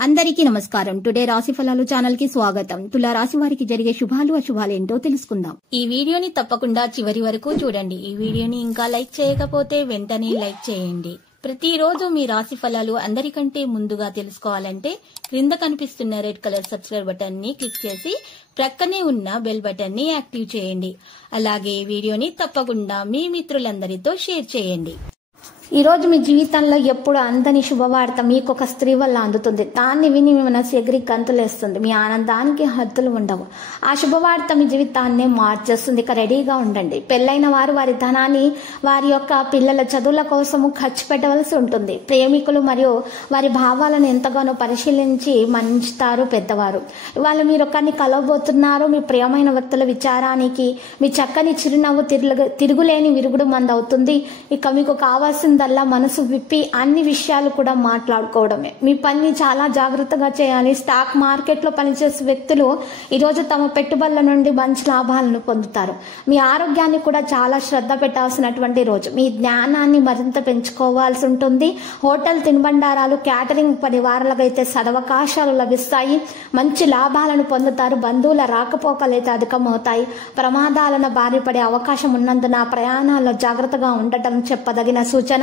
అందరికీ నమస్కారం. టుడే రాశి ఫలాలు ఛానల్ కి స్వాగతం. తులా రాశి వారికి జరిగే శుభాలు అశుభాలు ఏంటో తెలుసుకుందాం. ఈ వీడియోని తప్పకుండా చివరి వరకు చూడండి. ఈ వీడియోని ఇంకా లైక్ చేయకపోతే వెంటనే లైక్ చేయండి. ప్రతిరోజు మీ రాశి ఫలాలు అందరికంటే ముందుగా తెలుసుకోవాలంటే క్రింద కనిపిస్తున్న రెడ్ కలర్ సబ్స్క్రైబ్ బటన్ ని క్లిక్ చేసి ప్రక్కనే ఉన్న బెల్ బటన్ ని యాక్టివ్ చేయండి. అలాగే వీడియోని తప్పకుండా మీ మిత్రులందరితో షేర్ చేయండి. ఈ రోజు మీ జీవితంలో ఎప్పుడు అందని శుభవార్త మీకు ఒక స్త్రీ వల్ల అందుతుంది. దాన్ని విని మీ మనసు ఎగిరి గంతులేస్తుంది. మీ ఆనందానికి హద్దులు ఉండవు. ఆ శుభవార్త మీ జీవితాన్ని మార్చేస్తుంది. ఇక రెడీగా ఉండండి. పెళ్లైన వారు వారి ధనాన్ని వారి యొక్క పిల్లల చదువుల కోసము ఖర్చు పెట్టవలసి ఉంటుంది. ప్రేమికులు మరియు వారి భావాలను ఎంతగానో పరిశీలించి మన్నిస్తారు పెద్దవారు. ఇవాళ మీరు ఒకరిని కలవబోతున్నారు. మీ ప్రియమైన వ్యక్తుల విచారానికి మీ చక్కని చిరునవ్వు తిరుగులేని విరుగుడు మంది అవుతుంది. ఇక మీకు కావాల్సిందల్లా మనసు విప్పి అన్ని విషయాలు కూడా మాట్లాడుకోవడమే. మీ పని చాలా జాగ్రత్తగా చేయాలి. స్టాక్ మార్కెట్ లో పనిచేసే వ్యక్తులు ఈరోజు తమ పెట్టుబడుల నుండి మంచి లాభాలను పొందుతారు. మీ ఆరోగ్యాన్ని కూడా చాలా శ్రద్ధ పెట్టాల్సినటువంటి రోజు. మీ జ్ఞానాన్ని మరింత పెంచుకోవాల్సి ఉంటుంది. హోటల్ తినుబండారాలు క్యాటరింగ్ పని వారులకైతే సదవకాశాలు లభిస్తాయి. మంచి లాభాలను పొందుతారు. బంధువుల రాకపోకలైతే అధికమవుతాయి. ప్రమాదాలను బారిపడే అవకాశం ఉన్నందున ప్రయాణాల్లో జాగ్రత్తగా ఉండటం చెప్పదగిన సూచన.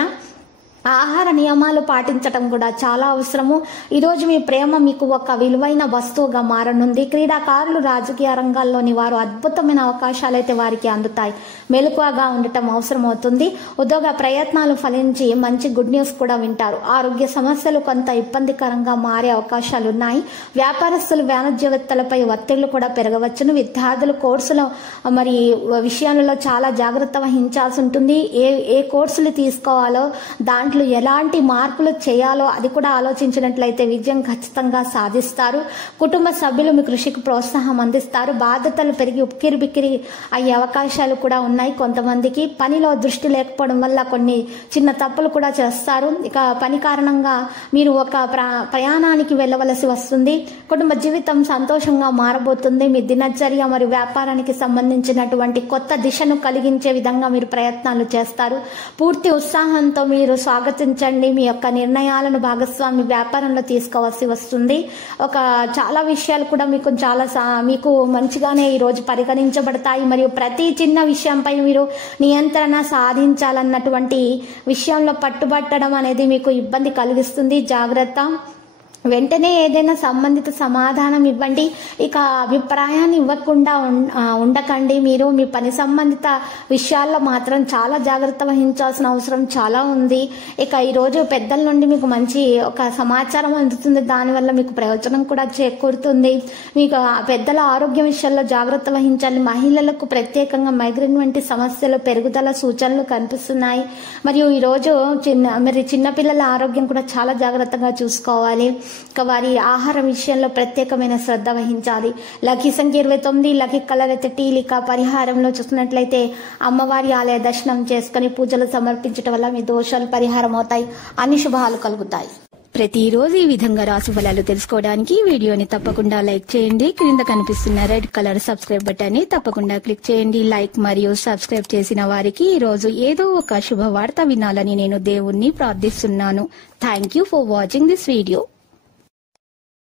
ఆహార నియమాలు పాటించటం కూడా చాలా అవసరము. ఈరోజు మీ ప్రేమ మీకు ఒక విలువైన వస్తువుగా మారనుంది. క్రీడాకారులు రాజకీయ రంగాల్లోని వారు అద్భుతమైన అవకాశాలు అయితే వారికి అందుతాయి. మెలకువగా ఉండటం అవసరం అవుతుంది. ఉద్యోగ ప్రయత్నాలు ఫలించి మంచి గుడ్ న్యూస్ కూడా వింటారు. ఆరోగ్య సమస్యలు కొంత ఇబ్బందికరంగా మారే అవకాశాలు ఉన్నాయి. వ్యాపారస్తులు వాణిజ్యవేత్తలపై ఒత్తిళ్లు కూడా పెరగవచ్చును. విద్యార్థులు కోర్సుల మరి విషయాలలో చాలా జాగ్రత్త వహించాల్సి ఉంటుంది. ఏ కోర్సులు తీసుకోవాలో దాంట్లో ఎలాంటి మార్పులు చేయాలో అది కూడా ఆలోచించినట్లయితే విజయం ఖచ్చితంగా సాధిస్తారు. కుటుంబ సభ్యులు మీ కృషికి ప్రోత్సాహం అందిస్తారు. బాధ్యతలు పెరిగి ఉక్కిరి బిక్కిరి అయ్యే అవకాశాలు కూడా ఉన్నాయి. కొంతమందికి పనిలో దృష్టి లేకపోవడం వల్ల కొన్ని చిన్న తప్పులు కూడా చేస్తారు. ఇక పని కారణంగా మీరు ఒక ప్రయాణానికి వెళ్ళవలసి వస్తుంది. కుటుంబ జీవితం సంతోషంగా మారబోతుంది. మీ దినచర్య మరియు వ్యాపారానికి సంబంధించినటువంటి కొత్త దిశను కలిగించే విధంగా మీరు ప్రయత్నాలు చేస్తారు. పూర్తి ఉత్సాహంతో మీరు స్వాగతించండి. మీ యొక్క నిర్ణయాలను భాగస్వామి వ్యాపారంలో తీసుకోవాల్సి వస్తుంది. చాలా విషయాలు కూడా మీకు మంచిగానే ఈ రోజు పరిగణించబడతాయి. మరియు ప్రతి చిన్న విషయంపై మీరు నియంత్రణ సాధించాలన్నటువంటి విషయంలో పట్టుబట్టడం అనేది మీకు ఇబ్బంది కలిగిస్తుంది. జాగ్రత్త. వెంటనే ఏదైనా సంబంధిత సమాధానం ఇవ్వండి. ఇక అభిప్రాయాన్ని ఇవ్వకుండా ఉండకండి. మీరు మీ పని సంబంధిత విషయాల్లో మాత్రం చాలా జాగ్రత్త వహించాల్సిన అవసరం చాలా ఉంది. ఇక ఈరోజు పెద్దల నుండి మీకు మంచి ఒక సమాచారం అందుతుంది. దానివల్ల మీకు ప్రయోజనం కూడా చేకూరుతుంది. మీకు పెద్దల ఆరోగ్య విషయాల్లో జాగ్రత్త వహించాలి. మహిళలకు ప్రత్యేకంగా మైగ్రేన్ వంటి సమస్యలు పెరుగుదల సూచనలు కనిపిస్తున్నాయి. మరియు ఈరోజు చిన్నపిల్లల ఆరోగ్యం కూడా చాలా జాగ్రత్తగా చూసుకోవాలి. ఇక వారి ఆహారం విషయంలో ప్రత్యేకమైన శ్రద్ధ వహించాలి. లక్కీ సంఖ్య 29. లక్కీ కలర్ అయితే టీలిక. పరిహారంలో చూసినట్లయితే అమ్మవారి ఆలయ దర్శనం చేసుకుని పూజలు సమర్పించడం వల్ల మీ దోషాలు పరిహారం అవుతాయి. అన్ని శుభాలు కలుగుతాయి. ప్రతిరోజు ఈ విధంగా రాశి ఫలాలు తెలుసుకోవడానికి వీడియోని తప్పకుండా లైక్ చేయండి. క్రింద కనిపిస్తున్న రెడ్ కలర్ సబ్స్క్రైబ్ బటన్ ని తప్పకుండా క్లిక్ చేయండి. లైక్ మరియు సబ్స్క్రైబ్ చేసిన వారికి ఈ రోజు ఏదో ఒక శుభవార్త వినాలని నేను దేవుణ్ణి ప్రార్థిస్తున్నాను. Thank you for watching this video.